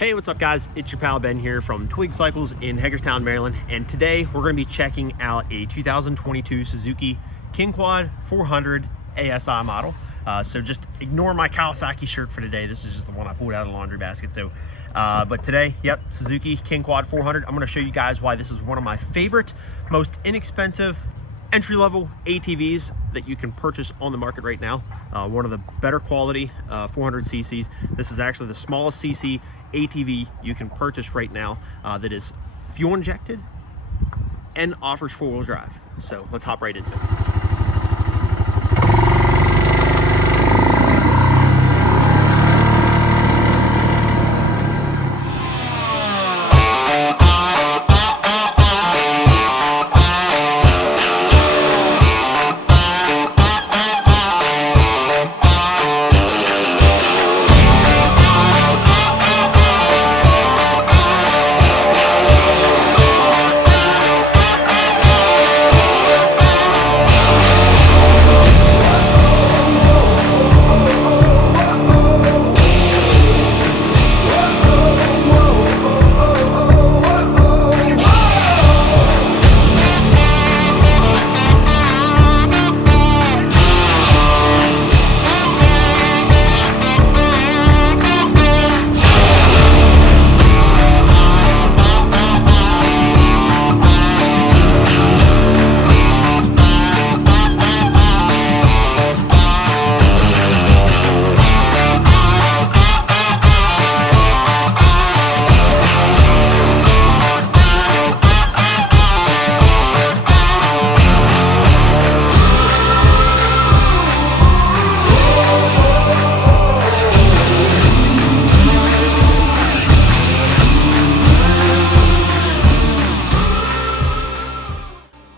Hey, what's up guys? It's your pal Ben here from Twig Cycles in Hagerstown, Maryland. And today we're going to be checking out a 2022 Suzuki King Quad 400 ASI model. So just ignore my Kawasaki shirt for today. This is just the one I pulled out of the laundry basket. So, but today, yep, Suzuki King Quad 400. I'm going to show you guys why this is one of my favorite, most inexpensive entry-level ATVs that you can purchase on the market right now. One of the better quality 400 cc's. This is actually the smallest cc ATV you can purchase right now that is fuel injected and offers four-wheel drive. So let's hop right into it.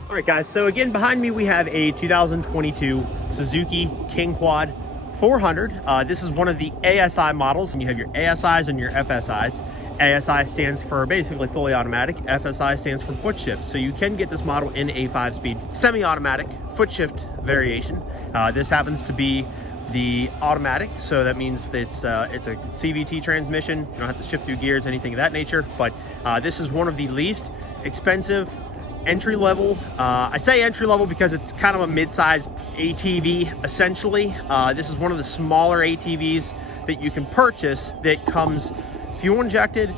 All right guys, so again behind me we have a 2022 Suzuki King Quad 400. This is one of the ASI models, and you have your ASIs and your FSIs. ASI stands for basically fully automatic, FSI stands for foot shift. So you can get this model in a 5-speed semi-automatic foot shift variation. This happens to be the automatic, so that means that it's a CVT transmission. You don't have to shift through gears, anything of that nature, but this is one of the least expensive entry level. I say entry level because it's kind of a mid-sized ATV essentially. This is one of the smaller ATVs that you can purchase that comes fuel injected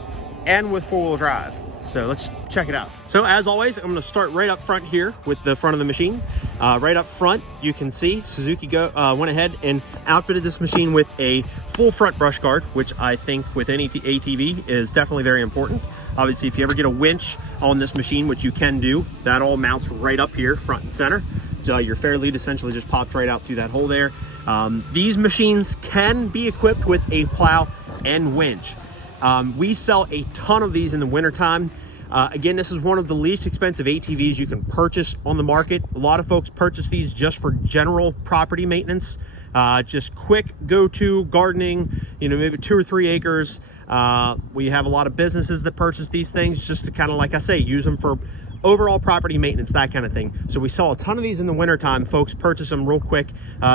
and with four-wheel drive. So let's check it out. So as always, I'm going to start right up front here with the front of the machine. Right up front, you can see Suzuki went ahead and outfitted this machine with a full front brush guard, which I think with any ATV is definitely very important. Obviously, if you ever get a winch on this machine, which you can do, that all mounts right up here, front and center. So your fair lead essentially just pops right out through that hole there. These machines can be equipped with a plow and winch. We sell a ton of these in the wintertime. Again, this is one of the least expensive ATVs you can purchase on the market. A lot of folks purchase these just for general property maintenance, just quick go-to gardening, you know, maybe 2 or 3 acres. We have a lot of businesses that purchase these things just to kind of, like I say, use them for overall property maintenance, that kind of thing. So we sell a ton of these in the wintertime. Folks purchase them real quick,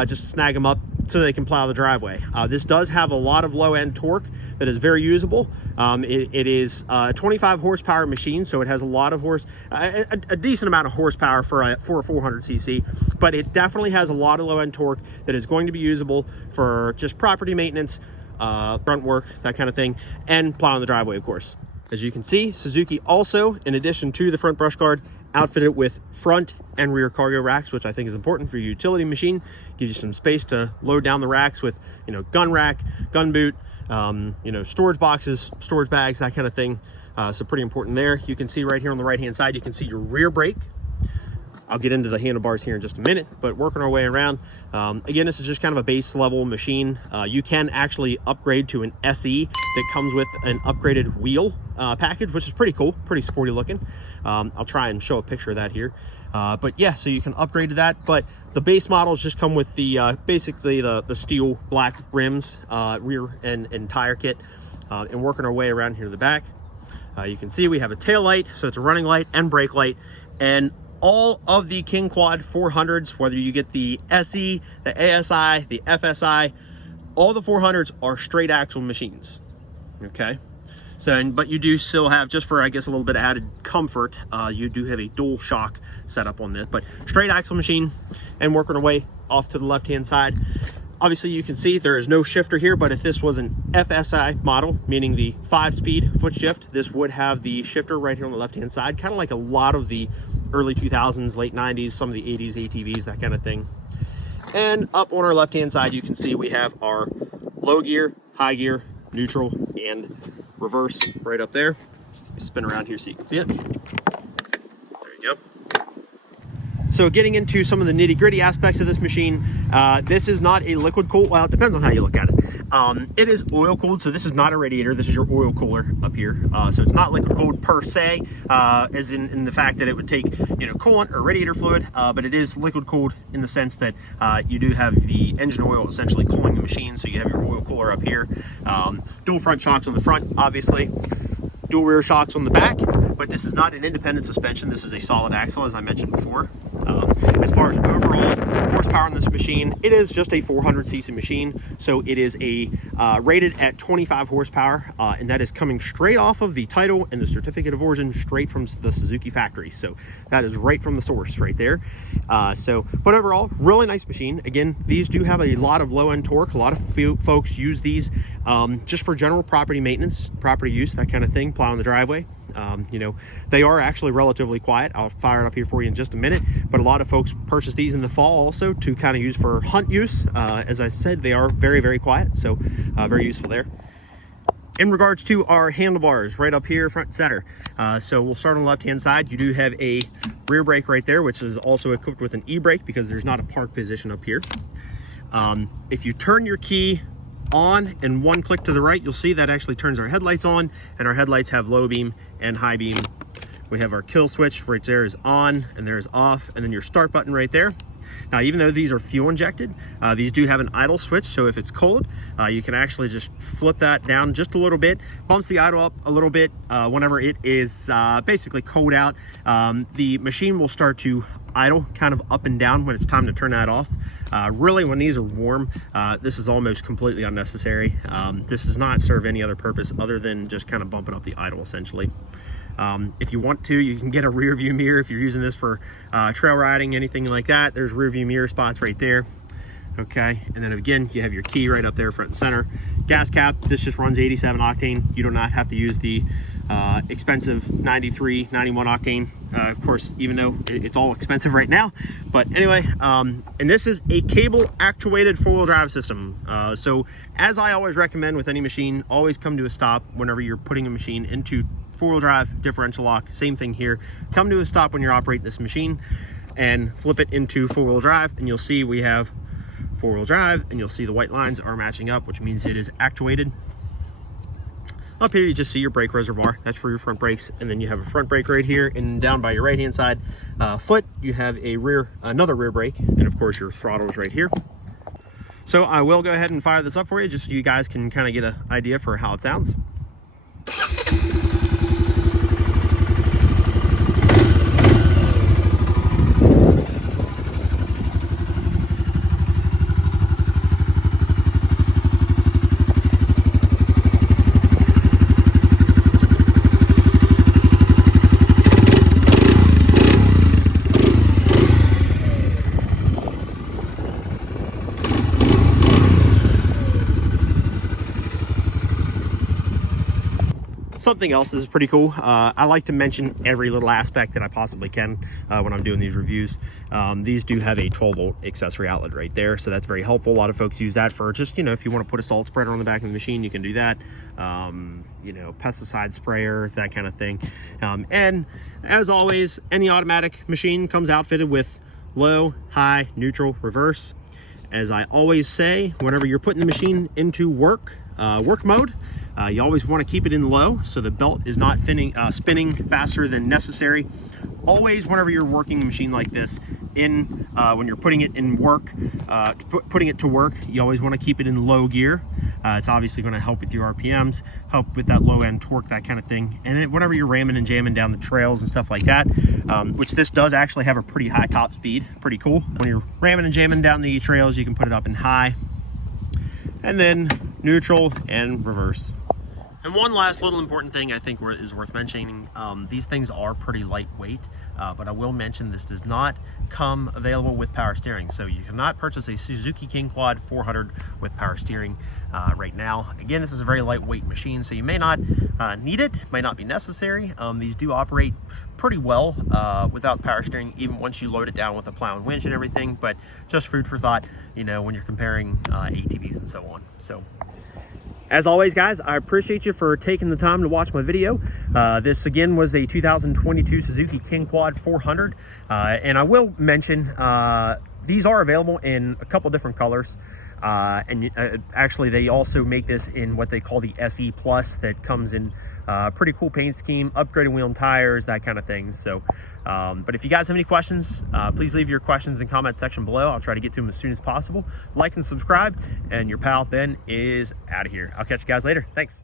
just to snag them up so they can plow the driveway. This does have a lot of low-end torque that is very usable. It is a 25 horsepower machine, so it has a lot of a decent amount of horsepower for a 400 cc, but it definitely has a lot of low-end torque that is going to be usable for just property maintenance, front work, that kind of thing, and plowing the driveway, of course. As you can see, Suzuki also, in addition to the front brush guard, outfitted with front and rear cargo racks, which I think is important for your utility machine. Gives you some space to load down the racks with, you know, gun rack, gun boot, you know, storage boxes, storage bags, that kind of thing. So pretty important there. You can see right here on the right hand side, you can see your rear brake. I'll get into the handlebars here in just a minute, but working our way around. Again, this is just kind of a base level machine. You can actually upgrade to an SE that comes with an upgraded wheel package, which is pretty cool, pretty sporty looking. I'll try and show a picture of that here. But yeah, so you can upgrade to that, but the base models just come with the basically the steel black rims, rear and tire kit. And working our way around here to the back, you can see we have a tail light, so it's a running light and brake light. And all of the King Quad 400s, whether you get the SE, the ASI, the FSI, all the 400s are straight axle machines, okay? So, but you do still have, just for I guess a little bit of added comfort, you do have a dual shock setup on this, but straight axle machine. And working our way off to the left hand side, obviously you can see there is no shifter here, but if this was an FSI model, meaning the 5-speed foot shift, this would have the shifter right here on the left hand side, kind of like a lot of the early 2000s, late 90s, some of the 80s ATVs, that kind of thing. And up on our left hand side, you can see we have our low gear, high gear, neutral, and reverse right up there. Spin around here so you can see it. There you go. So getting into some of the nitty gritty aspects of this machine, this is not a liquid cooled, well, it depends on how you look at it. It is oil cooled, so this is not a radiator. This is your oil cooler up here. So it's not liquid cooled per se, as in the fact that it would take, you know, coolant or radiator fluid, but it is liquid cooled in the sense that you do have the engine oil essentially cooling the machine. So you have your oil cooler up here, dual front shocks on the front, obviously, dual rear shocks on the back, but this is not an independent suspension. This is a solid axle, as I mentioned before. As far as overall horsepower in this machine, it is just a 400cc machine, so it is a rated at 25 horsepower, and that is coming straight off of the title and the certificate of origin, straight from the Suzuki factory. So that is right from the source right there. But overall, really nice machine. Again, these do have a lot of low end torque. A lot of folks use these just for general property maintenance, property use, that kind of thing, plowing the driveway. You know, they are actually relatively quiet. I'll fire it up here for you in just a minute, but a lot of folks purchase these in the fall also to kind of use for hunt use. As I said, they are very, very quiet, so very useful there. In regards to our handlebars, right up here, front and center. So we'll start on the left-hand side. You do have a rear brake right there, which is also equipped with an e-brake because there's not a park position up here. If you turn your key on and one click to the right, you'll see that actually turns our headlights on, and our headlights have low beam and high beam. We have our kill switch right there is on, and there's off, and then your start button right there. Now, even though these are fuel injected, these do have an idle switch, so if it's cold, you can actually just flip that down just a little bit, bumps the idle up a little bit. Whenever it is basically cold out, the machine will start to idle kind of up and down when it's time to turn that off. Really, when these are warm, this is almost completely unnecessary. This does not serve any other purpose other than just kind of bumping up the idle, essentially. If you want to, you can get a rear view mirror if you're using this for trail riding, anything like that. There's rear view mirror spots right there. Okay, and then again, you have your key right up there, front and center. Gas cap, this just runs 87 octane. You do not have to use the expensive 93, 91 octane. Of course, even though it's all expensive right now. But anyway, and this is a cable actuated four-wheel drive system. So as I always recommend with any machine, always come to a stop whenever you're putting a machine into four-wheel drive, differential lock, same thing here. Come to a stop when you're operating this machine and flip it into four-wheel drive, and you'll see we have four-wheel drive, and you'll see the white lines are matching up, which means it is actuated. Up here, you just see your brake reservoir. That's for your front brakes, and then you have a front brake right here, and down by your right-hand side foot, you have a another rear brake, and of course your throttle is right here. So I will go ahead and fire this up for you, just so you guys can kind of get an idea for how it sounds. Something else is pretty cool. I like to mention every little aspect that I possibly can when I'm doing these reviews. These do have a 12-volt accessory outlet right there, so that's very helpful. A lot of folks use that for just, you know, if you want to put a salt spreader on the back of the machine, you can do that. You know, pesticide sprayer, that kind of thing. And as always, any automatic machine comes outfitted with low, high, neutral, reverse. As I always say, whenever you're putting the machine into work mode, you always want to keep it in low so the belt is not spinning faster than necessary. Always, whenever you're working a machine like this, when you're putting it in work, putting it to work, you always want to keep it in low gear. It's obviously going to help with your RPMs, help with that low end torque, that kind of thing. And then whenever you're ramming and jamming down the trails and stuff like that, which this does actually have a pretty high top speed, pretty cool. When you're ramming and jamming down the trails, you can put it up in high, and then neutral and reverse. And one last little important thing I think is worth mentioning, these things are pretty lightweight, but I will mention this does not come available with power steering. So you cannot purchase a Suzuki King Quad 400 with power steering right now. Again, this is a very lightweight machine, so you may not need it, might not be necessary. These do operate pretty well without power steering, even once you load it down with a plow and winch and everything, but just food for thought, you know, when you're comparing ATVs and so on. So, as always, guys, I appreciate you for taking the time to watch my video. This, again, was a 2022 Suzuki King Quad 400. And I will mention, these are available in a couple different colors. Actually, they also make this in what they call the SE Plus, that comes in pretty cool paint scheme, upgraded wheel and tires, that kind of thing. So, but if you guys have any questions, please leave your questions in the comment section below. I'll try to get to them as soon as possible. Like and subscribe, and your pal Ben is out of here. I'll catch you guys later. Thanks.